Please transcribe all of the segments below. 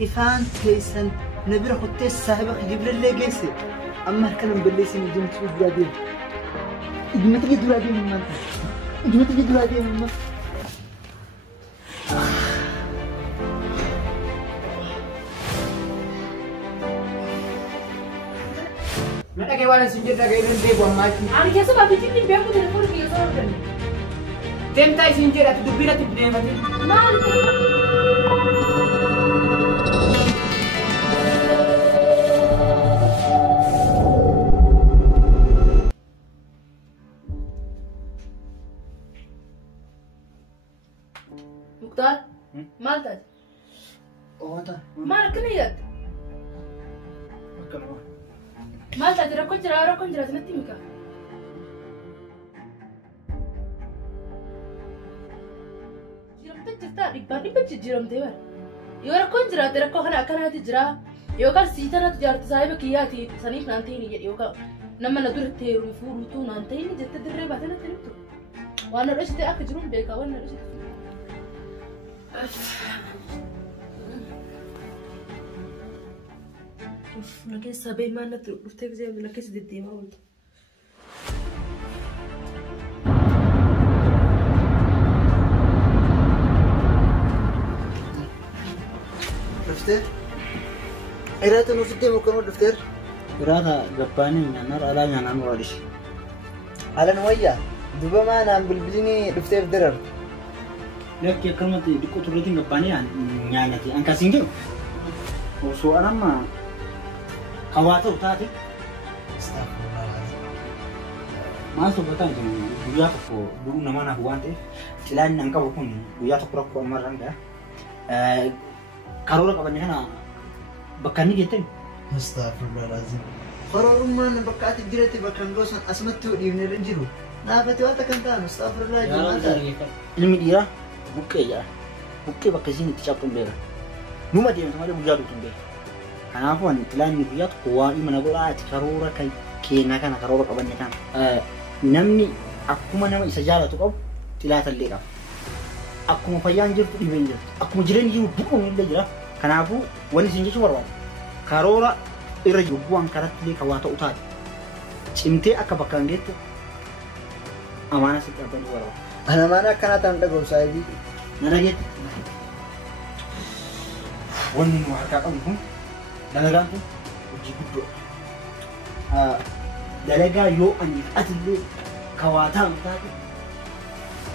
إفان كيسن نبي خدتي صاحبك جبل اللي جيسي أما كلام بالليسي نجيم تقول دولادين نجيم تجي دولادين من منطقة نجيم تجي دولادين من منطقة Mana kawan sinjir dah gaya nanti buat mati. Ani kiasa babi jadi biar aku telepon kiasa orang. Temtai sinjir atau dubira tu dia mati. Mal. Mukhtar, mal tak? Oh tak. Mal kena ya? Kenapa? Mal tak rakon jelas nanti mika. Jiram tu cerita di baju jiram dewa. Yo rakon jelas kan hati jelas. Yo kan sita nanti jalan tu saya bekia ti sanif nanti ini yo kan nama nadur teru furu tu nanti ini jatuh derre bahasa nanti itu. Wana rush te aku jirum beka wana rush. لكن سبعين ما نترك بفتك زي ولا كيس ددي ما قلت دفتر إرادة نوفدي مكانه دفتر إرادة جباني نار على نار مرادش على نويا دوبا ما أنا بالبليني دفتر درر لك يا كلمة دكتور تريدين جباني يعني أنك سينجو وسؤال ما Kawatu tadi, masuk betul je. Buaya tu dulu nama nak buat deh. Selain nangka pun buaya tu kurang kurang marang dah. Karena kapan ni kan, bakani gitu. Astagfirullahaladzim. Kalau rumah nak bakat jerat bakan gosan asmat tu di mana jiru. Nah, betul tak kan tan. Astagfirullahaladzim. Ilmu dia, bukan ya. Bukan bakat sini tidak pun bela. Numa dia sama dia buaya tu bela. Kenapa? Selain buaya tu kuat, mana boleh karora kai kena kan karora kapan ni kan. Namni aku mana isa jala tu kau tidak terlihat. Aku mau payah anjir tu di benjir. Aku mau jiran jiru bukan ni lagi lah. Kenapa? Wani sinjir cuma orang. Karora ira jiru buang karat ni kawata utar. Cimte aku bakal gitu. Amana sih apa ni orang. Mana kana tanda kau saya bi. Nada gitu. Wani mau harga kamu. Dalaga tu uji gudo. Dalaga yo ani atli kawata mutaki.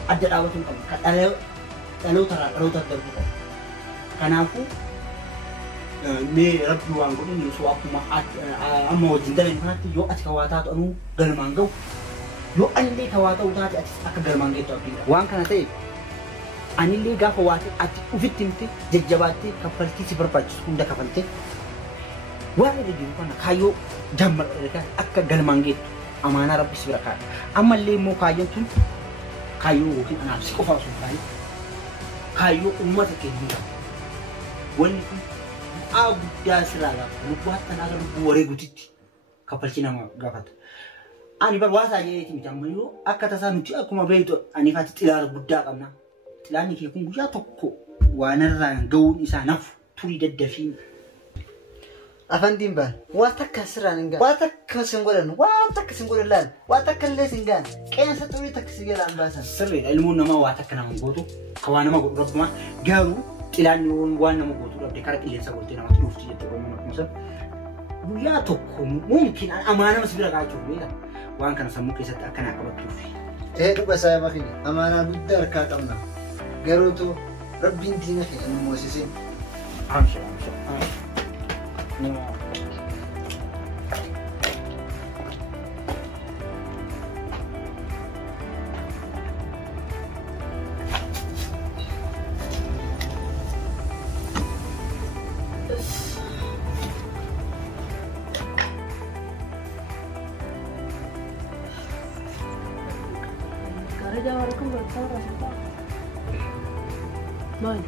Ada dawatun kamu. Kalau terbuka. Kenapa? Ni Rabbi wangku ini so aku maat amo jindalin hati yo at kawata tu anu galmangau. Yo ani kawata utati at aka galmangau tu apinda. Wang kana tay. Ani le ga kawata at ufitimti jajjabati kapalti si berpaju unda kapalti. Wah ini di mana kayu jamal mereka akka galmangit amana Rabbi sibirakan amal lemo kayu tu kayu mungkin anak psikopat kayu umat kehina wani abu dasraga buat tenaga buare gutiti kapal cina gafat ani bar wasa je ti macam mayu akka tasanuti aku mabeito ani fati tilar budda kamna tilani ke kun guja tokko wanar ran gawun isa naf turi daddafin Afandim ba, watak kasran enggak? Watak kesenggolan, watak kesenggolan, watak keles enggak? Kayaknya satu ini tak segalan bahasa. Sering ilmu nama watak kena menggotu, kawan nama gotu rumah, garu, tilan yun wan nama gotu, tapi karet ilen sa gotu nama terus dia tu orang macam, buya toko mungkin amanah masih beragam juga, wan kan sama kisah tak kena kabar terus. Tu bahasa apa ini? Amanah budar katamna, garu tu Rabbin tina ke ilmu musisin. Amsha. No. Karena jawab aku bertahu rasa. Baik.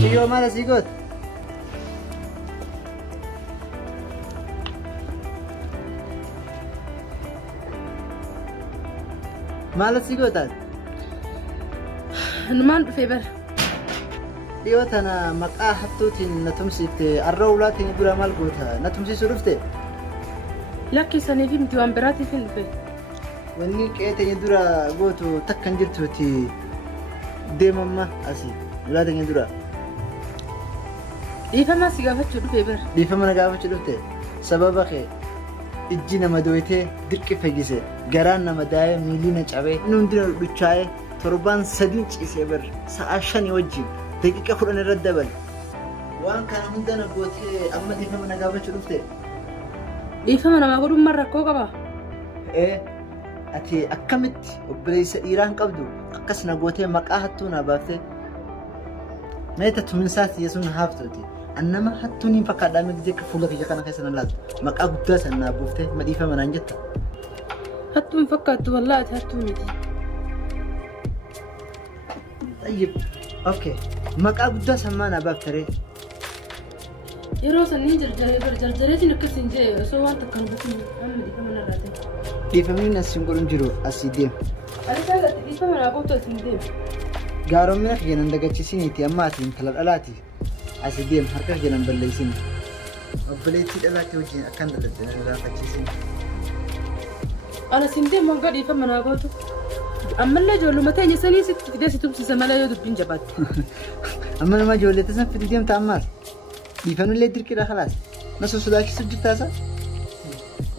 Kiyyoo maal asii goota? Maal asii gootaati? Numaan dhufee bara. Dhiyoo tana maqaa hattuutiin na tumsiifte arra ulaatiin dura maal goota? Na tumsiisuu dhufte? Lakkisanii fi miti waan biraatiif hin dhufe. Wanni qeeteenya dura gootu takka hin jirtuuti deemamma asii ulaateenya dura. Dhiifamaa si gaafachuu dhufee bara. Dhiifama na gaafachuu dhufte sababa kee ijji nama dooyitee dirqi fayyise garaan nama daa'ee miilii na cabee inni hundina dhuchaa'ee torbaan sadii ciisee bar sa'a 5 wajjin daqiiqa 10 irra dabal waan kana hunda na gootee amma dhiifama na gaafachuu dhufte. Dhiifama namaa godhummaan rakkoo qaba. Ati akkamitti obboleessa dhiiraa hin qabdu akkas na gootee maqaa hattuu na baaftee meeta tuminsaati yesuun haaftuuti. Annama hattuun hin fakkaadhaa miti jecha fuula kiyya kana keessa na laatu maqaa guddaa san na buuftee ma dhiifama naan jetta. Hattuu hin fakkaattu wallaa ati hattuu miti. Tayyib, okay. Maqaa guddaa san maa na baaftaree? Yeroo sanniin jarjareetiin akkas hin jee osoo waan takka hin bukin amma dhiifama narraa ta'e. Dhiifamni as hin godhun jiru asii deemu. Ani saagatti dhiifama naa gootu as hin deemu. Gaaromina kiyya nan dagachiisiniiti amma ati intala dhalaati. Asii deemu harka kiyya nan balleessini. Obboleettii dhalaatti wajjin akkan dhalatte nan raafachiisini. Ana siin deemu hanga dhiifama naa gootu. Ammallee ijoolluma teenya sanii sitti fidee si tumsiisa malee yoo dubbiin jabaatte. Amma nama ijoollee tasan fidii deemta ammaas. Dhiifamnillee dirqiidha khalaas. Na sosodaachisuu jirtaasa?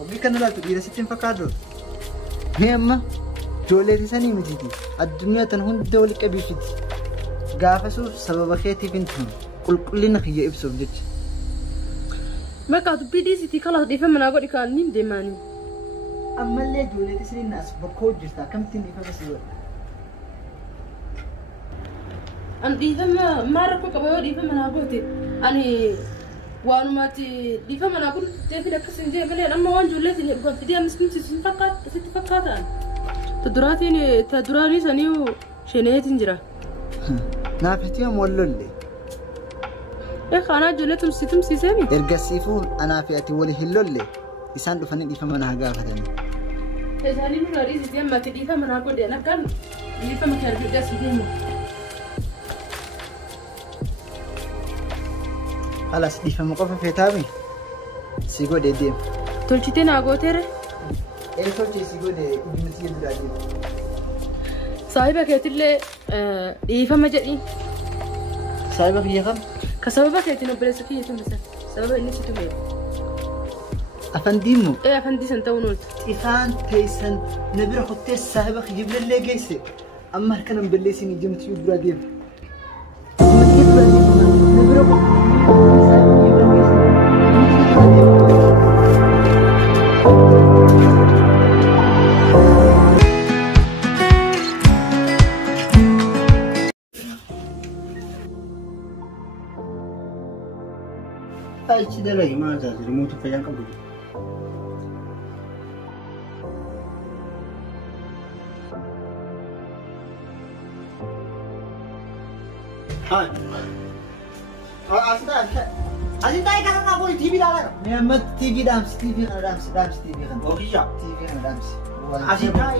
Obii kana laatu dhiira sitti hin fakkaatu. Mee amma ijoollee tisanii mitiiti. Addunyaa tan hunda wali qabiifiti. Gaafasuuf sababa keetiif hin tunu. Qulqullina kiyya ibsuuf jecha. Maqaa dubbii dhiisitii kalaas dhiifama naa godhi kaaniin deemaanii. Ammallee ijoollee tisanii as bakkoo jirta akkamittiin dhiifama si godha? An dhiifama maal rakkoo qaba yoo dhiifama naa goote ani waanumaatti dhiifama naa godhu jeefin akkas hin jee malee amma waan ijoolleetiin dhugan fidee ammisnitti sitti fakkaataan. Ta duraanii sanii sheneetiin jira. Naafiti yoo mollollee. Kanaa ijoollee tumsiiseemi. Ergasiifuu anaa fi ati wali hin lolle isaan dhufanii dhiifama naa gaafatanii. Isaanii nurraa dhiisitee ammatti dhiifama naa godhe akkaan dhiifama kan argiddaa si deemu. Alas dhiifama qofa feetaami si godhe deemu. Tolchitee naa gooteere. Tolchee si godhe dhimmitii duraa deemu. Saahiba keetillee dhiifama jedhi. Saahiba kiyya kam? Ka sababa keetiin obboleessa kiyya tumbisan. Sababa inni si tumeera. Afandii moo? Afandii san ta'uun oolta. Ifaan teessan na bira kottee saahiba kiyya bilallee geesse. Amma harka nan balleessin ijamtii duraa deemu. Dhimmitii duraa deemu na bira kottee. Aici de la imagine, remote pe ea ca bun. Hai. Asta. Azinta ai kana na boli TV da la. Muhammad TV dams TV kana dams TV kana. Okija. TV kana dams. Azinta.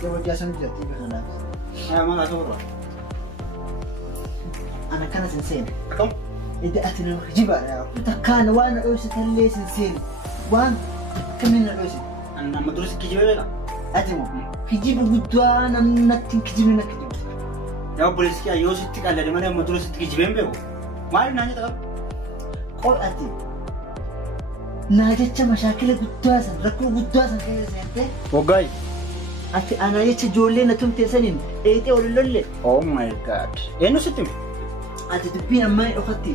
Coba biasa juga TV kana dams. Ai mana tu bro. Ana kana sensei. Kom. إذا أتنا جبا تكان وأنا أوسط اللي سنسين وان كمين أوسط أنا مدرسة كجيبة ولا أتمو كجيبة بدوانا نتين كجيبة نكجيبة يا بوليس كي أيوسط تكال لما أنا مدرسة كجيبة بيو ما أعرف نانية تكال قول أتي ناجتش مشاكل بدواسا ركو بدواسا كذا سنتي وقاي أتي أنا يتش جولي نتوم تسنين إيتي ولولي Oh my God إنه ستم ati dubbiin amma dhufatti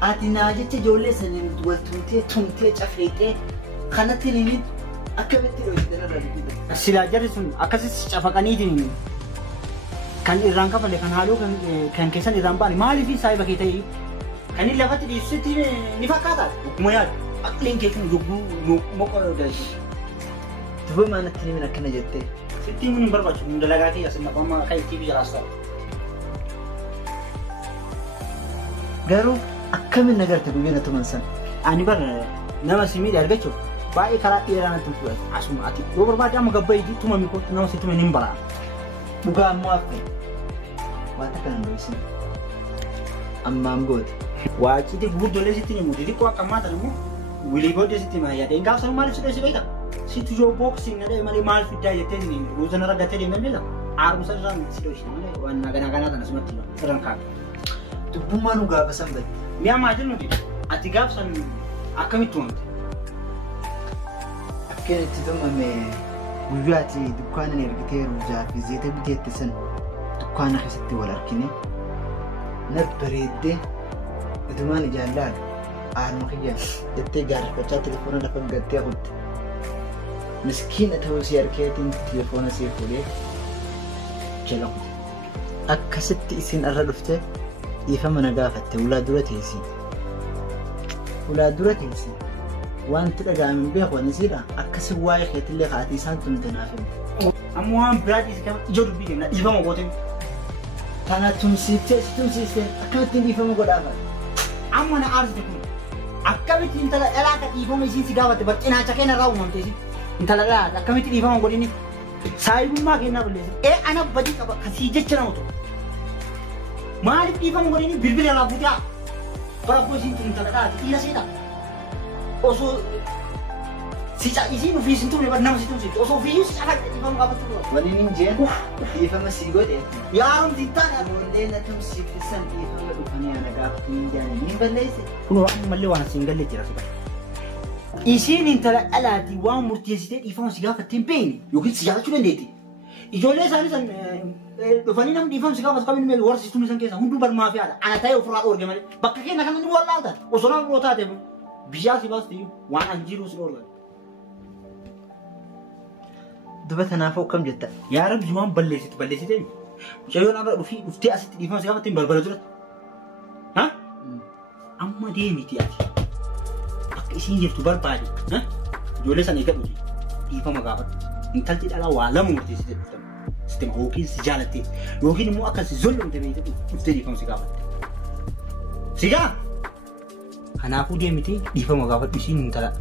ati naa jecha ijoollee saniin wal tumtee cafeetee kanatti nini akkamitti dhoofite narra dubbita. Silaa jarri sun akkasis cafaqaniitiin kan irraan kafale kan haaloo kan keessan irraan baane maaliif saahiba kee ta'e kan inni lafatti dhiyeessitti ni fakkaata. Akkuma yaadu aqliin kee kun yogguu moqa dalchi. Dubboo maanatti nimin akkana jettee. Sitti himuun hin barbaachisu dalagaa kee asin amma kan itti biyya raastaa. Garuu akkamiin nagarte guyyaa tuman san. Ani bar nama simii argachuuf baay'ee karaa dheeraa natti fudhate. Asuma ati yoo barbaade amma gabbayii tuma mikootti nama si tume ni bara. Dhugaa ammoo hafe. Wanta kana ndoisin. Ammaam goote. Waaciti gurguddolee sitti ni muudi xiqqoo akka ammaa tanammoo wilii booddee sitti maa yaadeen gaafa sana maaliif sidhee si beekta? Sitti yoo booksiin nadhee malee maal fiddaa jettee si ruusa na raggattee deemee beekta? Aarumsa irraan si dhoosine malee waan naganaa kana asumatti irraan kaa'e. Dubbummaan nu gaafa san bade. Mi'a maa jennuti ati gaafa san akkamitti uumamte? Akkeen itti tumame guyyaa ati dukkaana ergiteeru jaafi zeeta biteette san dukkaana keessatti wal arkine na bareeddee itumaan ijaallaan aarma kiyyaan jettee gaarifachaa telefoona lafa gattee hafutte. Miskiina ta'uu si harkeetiin telefoona see fuudhee jala kute. Akkasitti isin irra dhufte dhiifama na gaafatte ulaa dura teessi. Ulaa dura teessi. Wanti dhaga'amin beeku ani siidha akkasi waa'ee keetillee kaatii isaan tumte naaf himu. Amma waan biraati isa ijoo dubbii kenna dhiifama goote. Kana tumsiiftee si tumsiiste akkamittiin dhiifama godhaafa. Amma na aarsite kun akkamitti intala dhalaa ka dhiifama isiin si gaafatte bar cinaacha keenya irraa uumamte isin. Intala dhalaa akkamitti dhiifama godhini saayibummaa kennaa balleessa. Ana badii qaba kasii jecha nama tokko. Maaliif dhiifama godhini bilbila irraa fuutaa. Barakkoo isiin tun intala dhalaa dhiira seedha. Osoo si isiin ofii isin tumne bar nama si tumsiifte osoo ofii si cafadhe dhiifama gaafachuu dura. Waliin hin jeen dhiifama sii godhe. Yaarumti hin taane Ijoollee na tumsiifte san dhiifama dhufanii ana gaafatu hin jaane ni balleesse. kunoo ammallee waan asiin galle jira siba. Isiin intala dhalaati waan murteessitee dhiifama si gaafattee hin beekne yookiin si jaallachuu dandeetti. Ijoollee isaanii san dhufanii namni dhiifama si gaafatu qabin mee warra si tumne san keessa hunduu barmaa fi haadha ana ta'e ofirraa dhoorge malee bakka keenya kan inni wallaalta osoo nama biroo taate biyyaa si baastu iyyuu waan an jiru si dhoorga. Duba tanaafuu akkam jetta. Yaa rabbi waan balleessite mucayyoon irra dhuftee asitti dhiifama si gaafattee balbala duratti. Ha? Amma deemiti ati. Akka isiin jirtu barbaade. Ijoollee sana eegadhu dhiifama gaafadhu. Intalti dhalaa waa lama murteessite dhuftan. Sistema yookiin si jaalattee yookiin immoo akka si zollomte beekte dhuftee dhiifama si gaafatte. Sigaa? Kanaafuu deemiti dhiifama gaafadhu isiin intala.